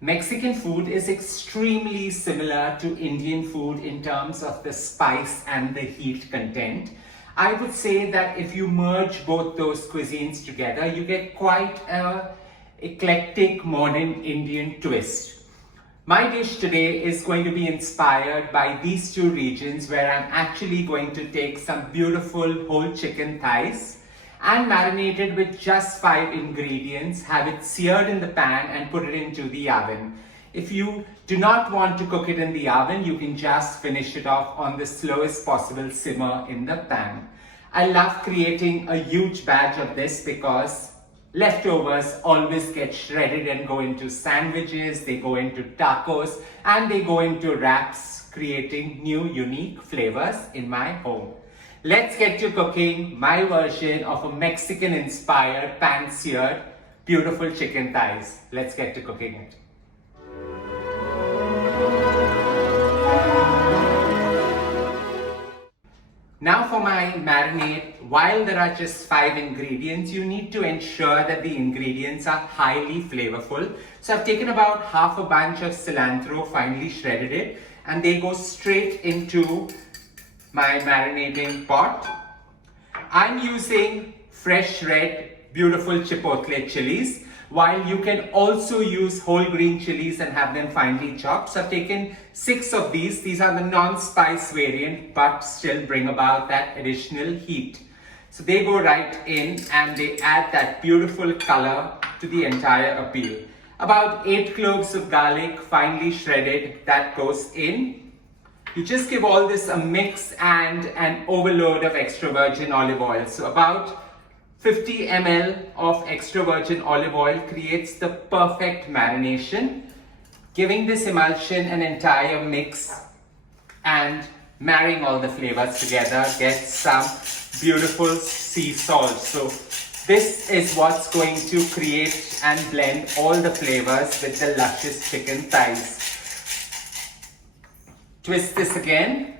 Mexican food is extremely similar to Indian food in terms of the spice and the heat content. I would say that if you merge both those cuisines together, you get quite an eclectic modern Indian twist. My dish today is going to be inspired by these two regions where I'm actually going to take some beautiful whole chicken thighs and marinate it with just 5 ingredients, have it seared in the pan and put it into the oven. If you do not want to cook it in the oven, you can just finish it off on the slowest possible simmer in the pan. I love creating a huge batch of this because leftovers always get shredded and go into sandwiches, they go into tacos, and they go into wraps, creating new unique flavors in my home. Let's get to cooking my version of a Mexican-inspired pan-seared beautiful chicken thighs. Let's get to cooking it. Now for my marinade, while there are just 5 ingredients, you need to ensure that the ingredients are highly flavorful. So I've taken about half a bunch of cilantro, finely shredded it, and they go straight into my marinating pot. I'm using fresh red, beautiful Chipotle chilies, while you can also use whole green chilies and have them finely chopped. So I've taken 6 of these. These are the non-spice variant, but still bring about that additional heat. So they go right in and they add that beautiful color to the entire appeal. About 8 cloves of garlic, finely shredded, that goes in. You just give all this a mix and an overload of extra virgin olive oil. So about 50 ml of extra virgin olive oil creates the perfect marination, giving this emulsion an entire mix and marrying all the flavors together. Get some beautiful sea salt. So this is what's going to create and blend all the flavors with the luscious chicken thighs. Twist this again,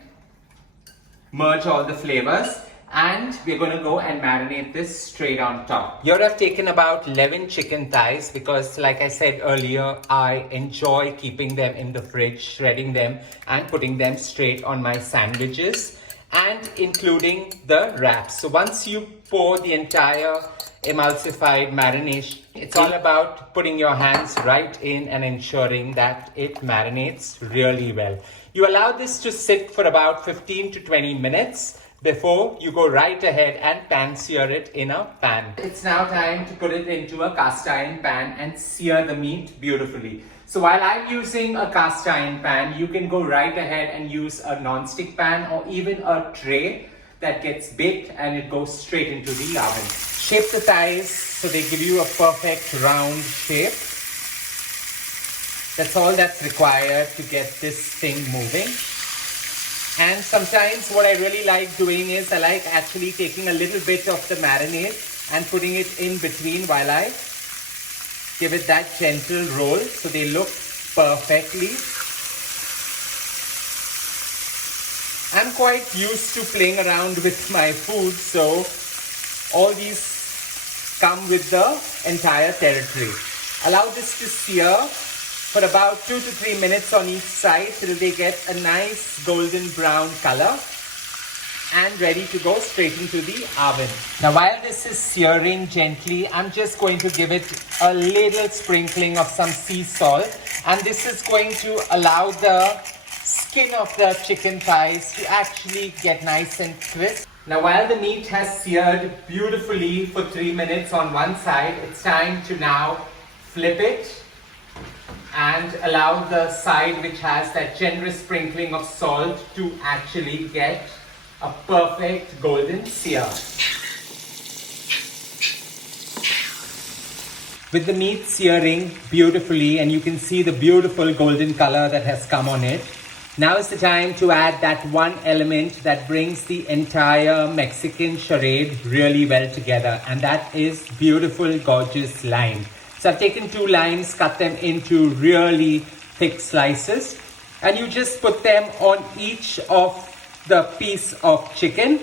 merge all the flavors, and we're going to go and marinate this straight on top. Here I've taken about 11 chicken thighs because, like I said earlier, I enjoy keeping them in the fridge, shredding them and putting them straight on my sandwiches and including the wraps. So once you pour the entire emulsified marination, it's all about putting your hands right in and ensuring that it marinates really well. You allow this to sit for about 15 to 20 minutes before you go right ahead and pan sear it in a pan. It's now time to put it into a cast iron pan and sear the meat beautifully. So while I'm using a cast iron pan, you can go right ahead and use a non-stick pan or even a tray that gets baked and it goes straight into the oven. Shape the thighs so they give you a perfect round shape. That's all that's required to get this thing moving. And sometimes what I really like doing is I like actually taking a little bit of the marinade and putting it in between while I give it that gentle roll so they look perfectly. I'm quite used to playing around with my food, so all these come with the entire territory. Allow this to sear for about 2 to 3 minutes on each side till they get a nice golden brown color and ready to go straight into the oven. Now while this is searing gently, I'm just going to give it a little sprinkling of some sea salt, and this is going to allow the skin of the chicken thighs to actually get nice and crisp. Now while the meat has seared beautifully for 3 minutes on one side, it's time to now flip it and allow the side which has that generous sprinkling of salt to actually get a perfect golden sear. With the meat searing beautifully and you can see the beautiful golden color that has come on it, now is the time to add that one element that brings the entire Mexican charade really well together, and that is beautiful, gorgeous lime. So I've taken 2 limes, cut them into really thick slices, and you just put them on each of the piece of chicken,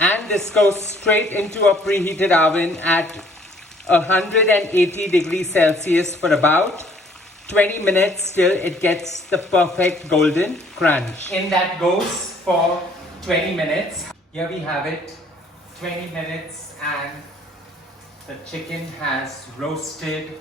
and this goes straight into a preheated oven at 180 degrees Celsius for about 20 minutes till it gets the perfect golden crunch. In that goes for 20 minutes. Here we have it, 20 minutes, and the chicken has roasted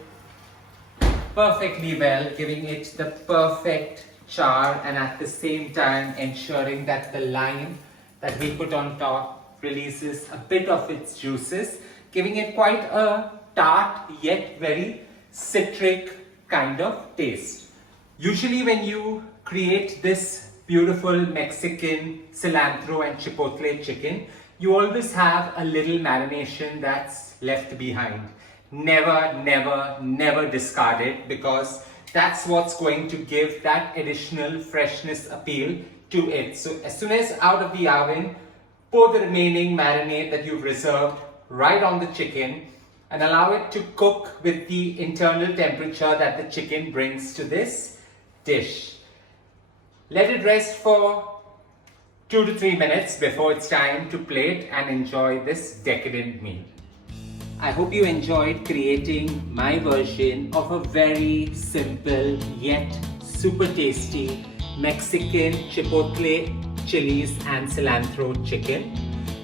perfectly well, giving it the perfect char, and at the same time ensuring that the lime that we put on top releases a bit of its juices, giving it quite a tart yet very citric kind of taste. Usually when you create this beautiful Mexican cilantro and chipotle chicken, you always have a little marination that's left behind. Never discard it, because that's what's going to give that additional freshness appeal to it. So as soon as out of the oven, pour the remaining marinade that you've reserved right on the chicken and allow it to cook with the internal temperature that the chicken brings to this dish. Let it rest for 2 to 3 minutes before it's time to plate and enjoy this decadent meal. I hope you enjoyed creating my version of a very simple yet super tasty Mexican chipotle, chilies and cilantro chicken.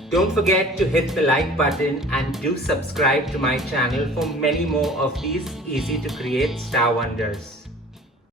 Don't forget to hit the like button and do subscribe to my channel for many more of these easy to create star wonders.